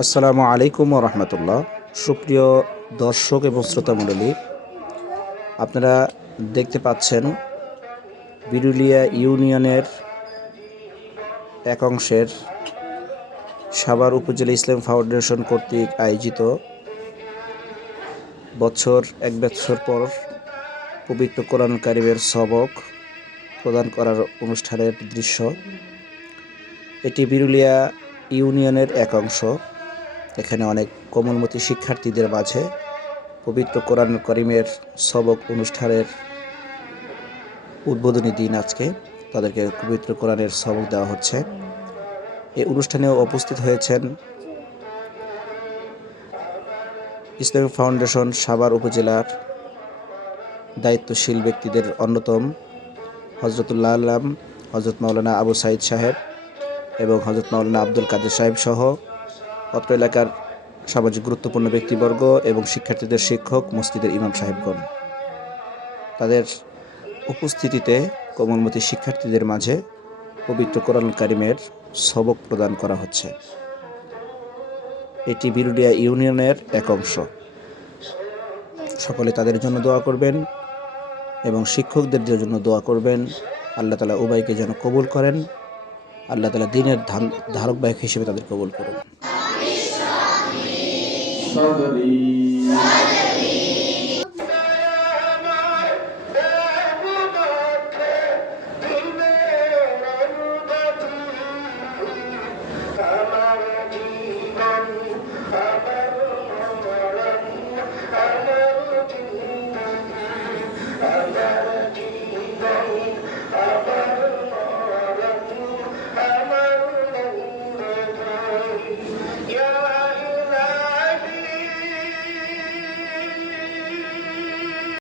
আসসালামু আলাইকুম ও রহমতুল্লাহ। সুপ্রিয় দর্শক এবং শ্রোতা মণ্ডলী আপনারা দেখতে পাচ্ছেন বিরুলিয়া ইউনিয়নের এক অংশের সাভার উপজেলা ইসলাম ফাউন্ডেশন কর্তৃক আয়োজিত বছর, এক বছর পর পবিত্র কোরআন কারিমের সবক প্রদান করার অনুষ্ঠানের দৃশ্য। এটি বিরুলিয়া ইউনিয়নের এক অংশ। এখানে অনেক কোমলমতি শিক্ষার্থীদের মাঝে পবিত্র কোরআন করিমের সবক অনুষ্ঠানের উদ্বোধনী দিন আজকে। তাদেরকে পবিত্র কোরআনের সবক দেওয়া হচ্ছে। এই অনুষ্ঠানেও উপস্থিত হয়েছেন ইসলামিক ফাউন্ডেশন সাভার উপজেলার দায়িত্বশীল ব্যক্তিদের অন্যতম হজরতুল্লাহ আলাম হজরত মৌলানা আবু সাইদ সাহেব এবং হজরত মাওলানা আব্দুল কাদের সাহেব সহ অত্র এলাকার সামাজিক গুরুত্বপূর্ণ ব্যক্তিবর্গ এবং শিক্ষার্থীদের শিক্ষক, মসজিদের ইমাম সাহেবগণ। তাদের উপস্থিতিতে কোমলমতি শিক্ষার্থীদের মাঝে পবিত্র কোরআন কারিমের সবক প্রদান করা হচ্ছে। এটি বিরুডিয়া ইউনিয়নের এক অংশ। সকলে তাদের জন্য দোয়া করবেন এবং শিক্ষকদের জন্য দোয়া করবেন, আল্লাহ তালা উবাইকে যেন কবুল করেন। আল্লাহ তালা দিনের ধান ধারকবাহক হিসেবে তাদের কবুল করুন। صدري